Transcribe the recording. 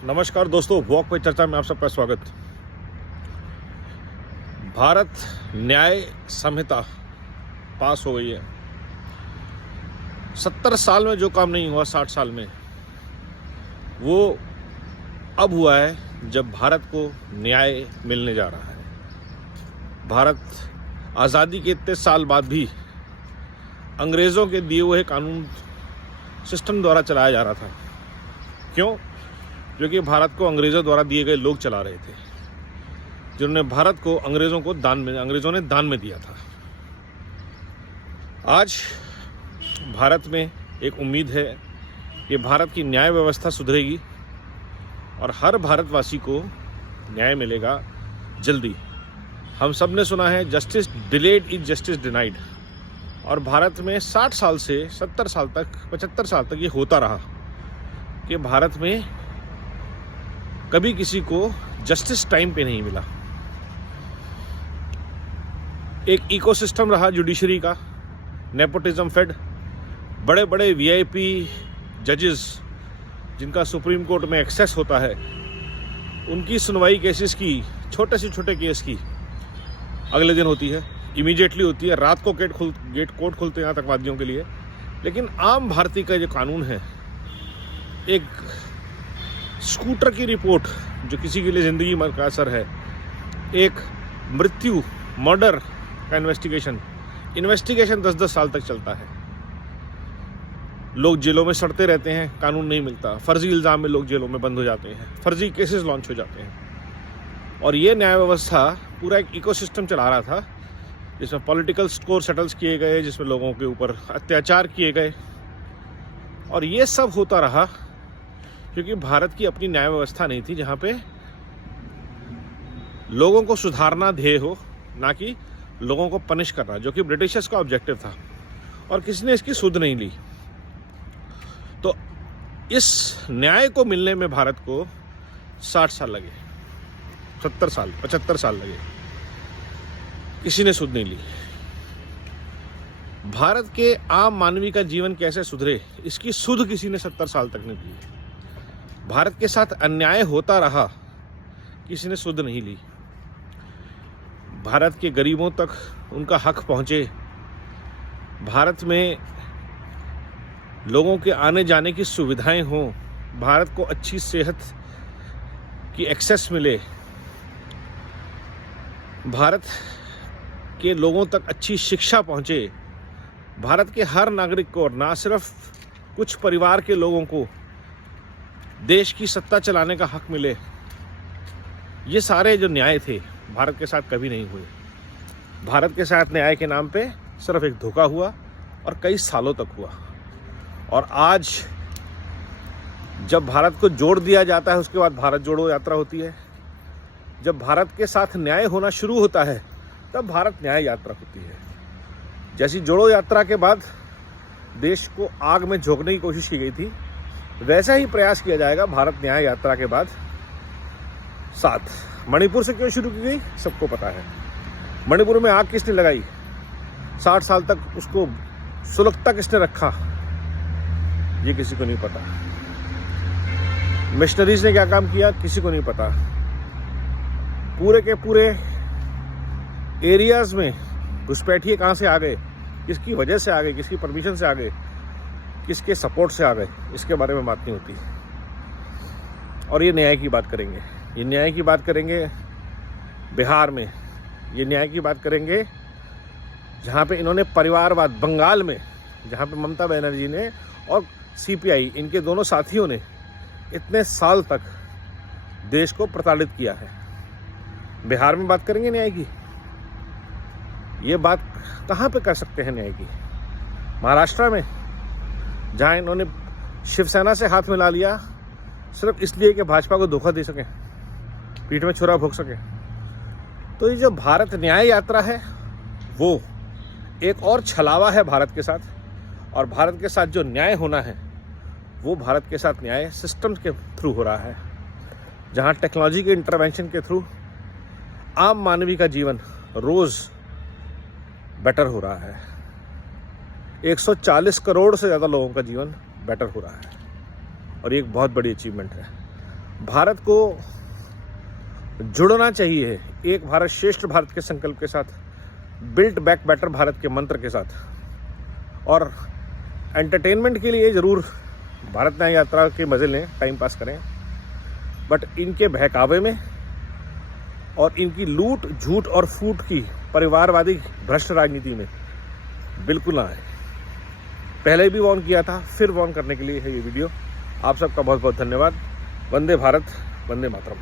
नमस्कार दोस्तों, वॉक पे चर्चा में आप सबका स्वागत। भारत न्याय संहिता पास हो गई है। 70 साल में जो काम नहीं हुआ 60 साल में, वो अब हुआ है जब भारत को न्याय मिलने जा रहा है। भारत आज़ादी के इतने साल बाद भी अंग्रेज़ों के दिए हुए कानून सिस्टम द्वारा चलाया जा रहा था। क्यों? क्योंकि भारत को अंग्रेज़ों द्वारा दिए गए लोग चला रहे थे, जिन्होंने भारत को अंग्रेज़ों ने दान में दिया था। आज भारत में एक उम्मीद है कि भारत की न्याय व्यवस्था सुधरेगी और हर भारतवासी को न्याय मिलेगा जल्दी। हम सब ने सुना है justice delayed is justice denied, और भारत में 60 साल से 70 साल तक 75 साल तक ये होता रहा कि भारत में कभी किसी को जस्टिस टाइम पे नहीं मिला। एक इकोसिस्टम रहा जुडिशरी का, नेपोटिज्म फेड, बड़े बड़े वीआईपी जजेस जिनका सुप्रीम कोर्ट में एक्सेस होता है, उनकी सुनवाई केसेस की, छोटे से छोटे केस की अगले दिन होती है, इमीडिएटली होती है। रात को कोर्ट खुलते हैं आतंकवादियों के लिए। लेकिन आम भारतीय का जो कानून है, एक स्कूटर की रिपोर्ट जो किसी के लिए ज़िंदगी मर का असर है, एक मृत्यु मर्डर का इन्वेस्टिगेशन 10-10 साल तक चलता है। लोग जेलों में सड़ते रहते हैं, कानून नहीं मिलता। फर्जी इल्ज़ाम में लोग जेलों में बंद हो जाते हैं, फर्जी केसेस लॉन्च हो जाते हैं। और ये न्याय व्यवस्था पूरा एक इकोसिस्टम चला रहा था, जिसमें पॉलिटिकल स्कोर सेटल्स किए गए, जिसमें लोगों के ऊपर अत्याचार किए गए। और ये सब होता रहा क्योंकि भारत की अपनी न्याय व्यवस्था नहीं थी, जहाँ पे लोगों को सुधारना ध्येय हो, ना कि लोगों को पनिश करना, जो कि ब्रिटिशर्स का ऑब्जेक्टिव था। और किसी ने इसकी सुध नहीं ली। तो इस न्याय को मिलने में भारत को 60 साल लगे, 70 साल 75 साल लगे, किसी ने सुध नहीं ली। भारत के आम मानवी का जीवन कैसे सुधरे, इसकी सुध किसी ने 70 साल तक नहीं ली। भारत के साथ अन्याय होता रहा, किसी ने सुध नहीं ली। भारत के गरीबों तक उनका हक पहुंचे, भारत में लोगों के आने जाने की सुविधाएं हों, भारत को अच्छी सेहत की एक्सेस मिले, भारत के लोगों तक अच्छी शिक्षा पहुंचे, भारत के हर नागरिक को, ना सिर्फ कुछ परिवार के लोगों को, देश की सत्ता चलाने का हक मिले। ये सारे जो न्याय थे भारत के साथ कभी नहीं हुए। भारत के साथ न्याय के नाम पे सिर्फ एक धोखा हुआ, और कई सालों तक हुआ। और आज जब भारत को जोड़ दिया जाता है, उसके बाद भारत जोड़ो यात्रा होती है। जब भारत के साथ न्याय होना शुरू होता है, तब भारत न्याय यात्रा होती है। जैसी जोड़ो यात्रा के बाद देश को आग में झोंकने की कोशिश की गई थी, वैसा ही प्रयास किया जाएगा भारत न्याय यात्रा के बाद। साथ मणिपुर से क्यों शुरू की गई, सबको पता है। मणिपुर में आग किसने लगाई, 60 साल तक उसको सुलगता किसने रखा, ये किसी को नहीं पता। मिशनरीज ने क्या काम किया, किसी को नहीं पता। पूरे के पूरे एरियाज में घुसपैठिए कहाँ से आ गए, किसकी वजह से आ गए, किसकी परमिशन से आ गए, किसके सपोर्ट से आ गए, इसके बारे में बात नहीं होती। और ये न्याय की बात करेंगे, ये न्याय की बात करेंगे बिहार में, ये न्याय की बात करेंगे जहाँ पे इन्होंने परिवारवाद, बंगाल में जहाँ पे ममता बनर्जी ने और सीपीआई, इनके दोनों साथियों ने इतने साल तक देश को प्रताड़ित किया है। बिहार में बात करेंगे न्याय की। ये बात कहाँ पे कर सकते हैं न्याय की? महाराष्ट्र में, जहाँ इन्होंने शिवसेना से हाथ मिला लिया सिर्फ इसलिए कि भाजपा को धोखा दे सकें, पीठ में छुरा भोंक सकें। तो ये जो भारत न्याय यात्रा है, वो एक और छलावा है भारत के साथ। और भारत के साथ जो न्याय होना है, वो भारत के साथ न्याय सिस्टम के थ्रू हो रहा है, जहाँ टेक्नोलॉजी के इंटरवेंशन के थ्रू आम मानवी का जीवन रोज़ बेटर हो रहा है। 140 करोड़ से ज़्यादा लोगों का जीवन बेटर हो रहा है, और ये एक बहुत बड़ी अचीवमेंट है। भारत को जुड़ना चाहिए एक भारत श्रेष्ठ भारत के संकल्प के साथ, बिल्ट बैक बेटर भारत के मंत्र के साथ। और एंटरटेनमेंट के लिए ज़रूर भारत न्याय यात्रा के मज़े लें, टाइम पास करें, बट इनके बहकावे में और इनकी लूट झूठ और फूट की परिवारवादी भ्रष्ट राजनीति में बिल्कुल ना आए। पहले भी वार्न किया था, फिर वार्न करने के लिए है ये वीडियो। आप सबका बहुत बहुत धन्यवाद। वंदे भारत, वंदे मातरम।